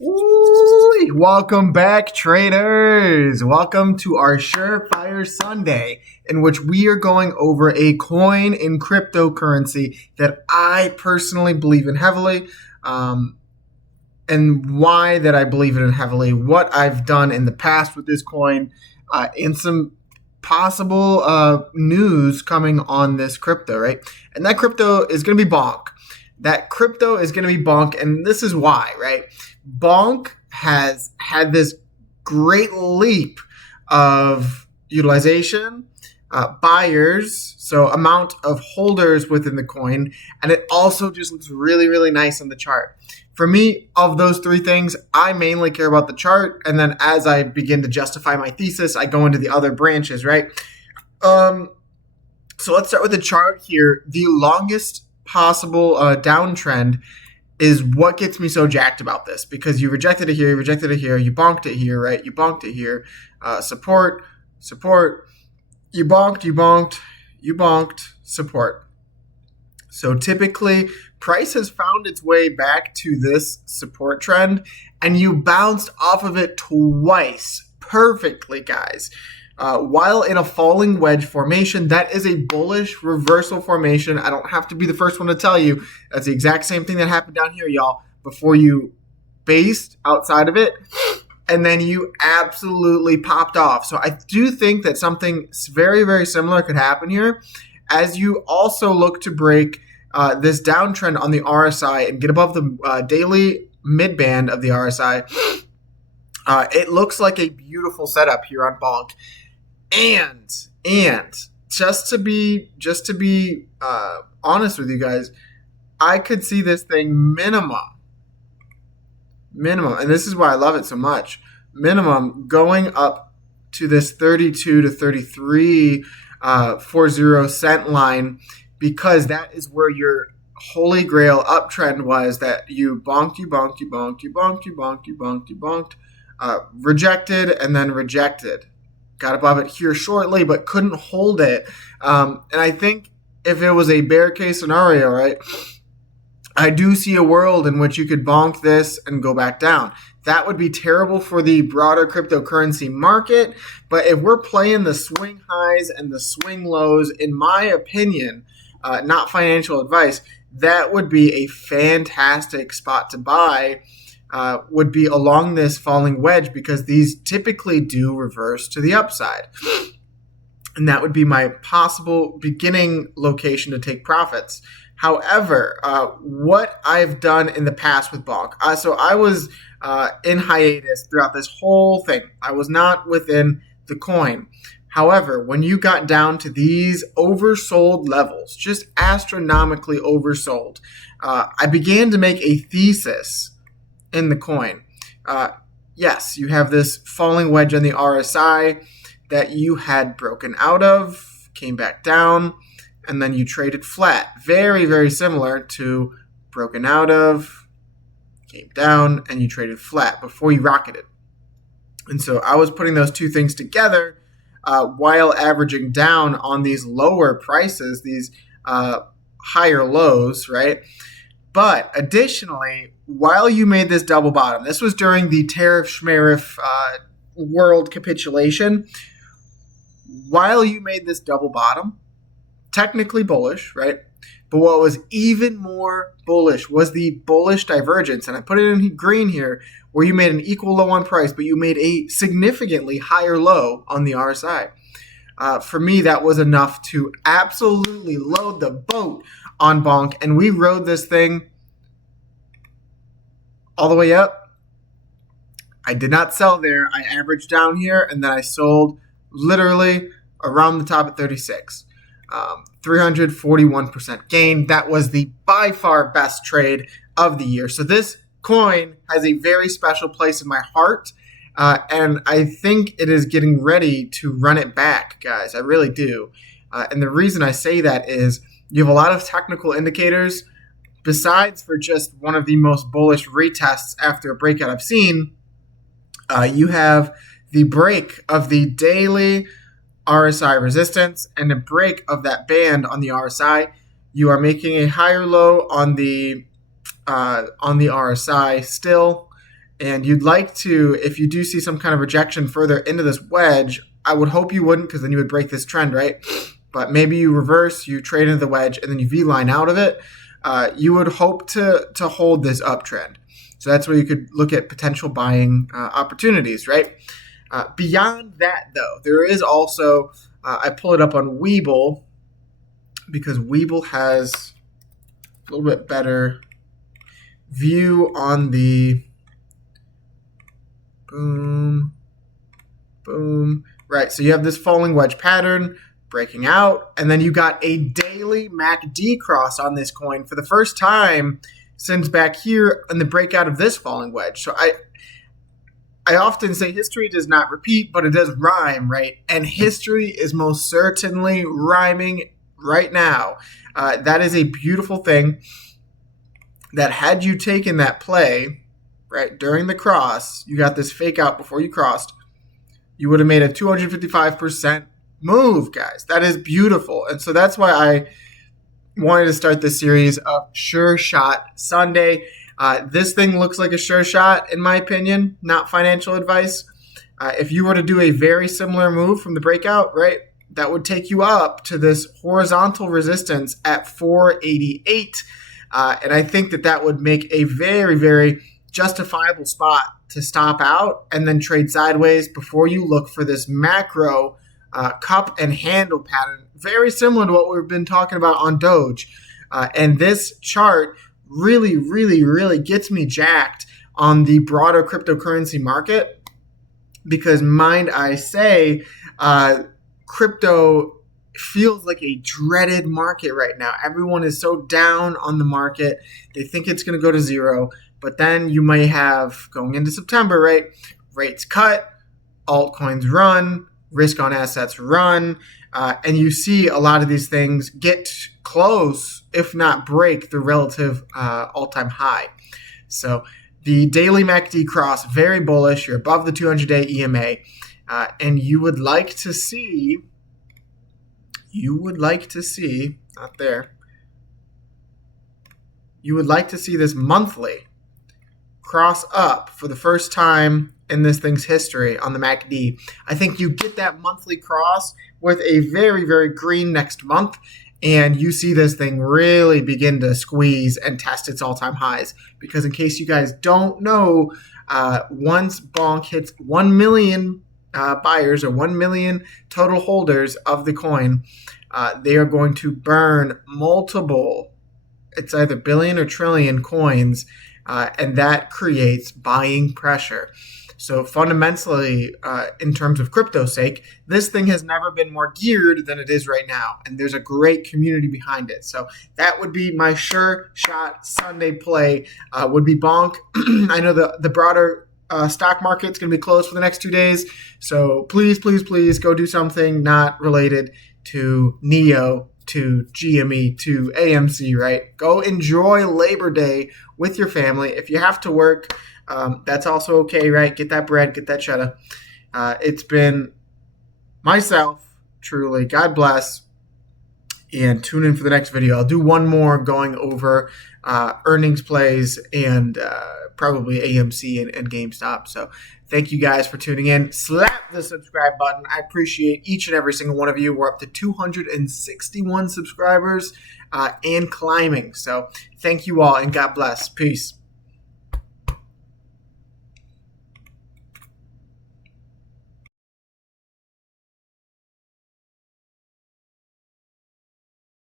Ooh, welcome back, traders. Welcome to our Surefire Sunday, in which we are going over a coin in cryptocurrency that I personally believe in heavily, and why that I believe in it heavily, what I've done in the past with this coin, and some possible news coming on this crypto, right? And that crypto is going to be Bonk. That crypto is going to be Bonk, and this is why, right? Bonk has had this great leap of utilization, buyers, so amount of holders within the coin, and it also just looks really, really nice on the chart. For me, of those three things, I mainly care about the chart, and then as I begin to justify my thesis, I go into the other branches, right? So let's start with the chart here. The longest possible downtrend is what gets me so jacked about this, because you rejected it here, you rejected it here, you bonked it here, right? You bonked it here. Support, you bonked, support. So typically, price has found its way back to this support trend, and you bounced off of it twice perfectly, guys. While in a falling wedge formation, that is a bullish reversal formation. I don't have to be the first one to tell you. That's the exact same thing that happened down here, y'all, before you based outside of it, and then you absolutely popped off. So I do think that something very, very similar could happen here as you also look to break this downtrend on the RSI and get above the daily mid-band of the RSI. It looks like a beautiful setup here on Bonk. And just to be honest with you guys, I could see this thing minimum, and this is why I love it so much, minimum going up to this 32 to 33 40 cent line, because that is where your holy grail uptrend was, that you bonked, rejected, and then rejected. Got above it here shortly, but couldn't hold it. And I think if it was a bear case scenario, right, I do see a world in which you could bonk this and go back down. That would be terrible for the broader cryptocurrency market. But if we're playing the swing highs and the swing lows, in my opinion, not financial advice, that would be a fantastic spot to buy. Would be along this falling wedge, because these typically do reverse to the upside. And that would be my possible beginning location to take profits. However, what I've done in the past with Bonk, so I was in hiatus throughout this whole thing. I was not within the coin. However, when you got down to these oversold levels, just astronomically oversold, I began to make a thesis in the coin. Yes, you have this falling wedge on the RSI that you had broken out of, came back down, and then you traded flat. Very, very similar to broken out of, came down, and you traded flat before you rocketed. And so I was putting those two things together while averaging down on these lower prices, these higher lows, right? But additionally, while you made this double bottom, this was during the tariff schmariff world capitulation. While you made this double bottom, technically bullish, right? But what was even more bullish was the bullish divergence. And I put it in green here, where you made an equal low on price, but you made a significantly higher low on the RSI. For me, that was enough to absolutely load the boat on Bonk, and we rode this thing all the way up. I did not sell there. I averaged down here, and then I sold literally around the top at 36. 341% gain. That was the by far best trade of the year. So this coin has a very special place in my heart, and I think it is getting ready to run it back, guys. I really do. And the reason I say that is you have a lot of technical indicators. Besides for just one of the most bullish retests after a breakout I've seen, you have the break of the daily RSI resistance and a break of that band on the RSI. You are making a higher low on the RSI still, And you'd like to, if you do see some kind of rejection further into this wedge, I would hope you wouldn't, because then you would break this trend, right? But maybe you reverse, you trade into the wedge, and then you V-line out of it. You would hope to hold this uptrend. So that's where you could look at potential buying opportunities, right? Beyond that, though, there is also, I pull it up on Webull, because Webull has a little bit better view on the boom, boom. Right, so you have this falling wedge pattern breaking out, and then you got a daily MACD cross on this coin for the first time since back here in the breakout of this falling wedge. So I often say history does not repeat, but it does rhyme, right? And history is most certainly rhyming right now. That is a beautiful thing, that had you taken that play, right, during the cross, you got this fake out before you crossed, you would have made a 255% move, guys. That is beautiful. And so that's why I wanted to start this series of Sure Shot Sunday. This thing looks like a sure shot, in my opinion, not financial advice. If you were to do a very similar move from the breakout, right, that would take you up to this horizontal resistance at 488. And I think that would make a very, very justifiable spot to stop out and then trade sideways before you look for this macro cup and handle pattern, very similar to what we've been talking about on Doge. And this chart really, really, really gets me jacked on the broader cryptocurrency market, because mind I say, crypto feels like a dreaded market right now. Everyone is so down on the market. They think it's going to go to zero. But then you may have, going into September, right, rates cut, altcoins run, risk on assets run, and you see a lot of these things get close, if not break, the relative all-time high. So the daily MACD cross, very bullish. You're above the 200-day EMA, and you would like to see, not there, you would like to see this monthly cross up for the first time in this thing's history on the MACD. I think you get that monthly cross with a very, very green next month, and you see this thing really begin to squeeze and test its all-time highs. Because in case you guys don't know, once Bonk hits 1 million buyers or 1 million total holders of the coin, they are going to burn multiple, it's either billion or trillion coins, and that creates buying pressure. So fundamentally, in terms of crypto's sake, this thing has never been more geared than it is right now. And there's a great community behind it. So that would be my sure shot Sunday play, would be Bonk. I know the broader stock market's going to be closed for the next 2 days. So please, please, please go do something not related to NEO, to GME, to AMC, right? Go enjoy Labor Day with your family. If you have to work, that's also okay, right? Get that bread, get that cheddar. It's been myself, truly. God bless. And tune in for the next video. I'll do one more going over earnings plays and probably AMC and GameStop. So thank you guys for tuning in. Slap the subscribe button. I appreciate each and every single one of you. We're up to 261 subscribers and climbing. So thank you all, and God bless. Peace.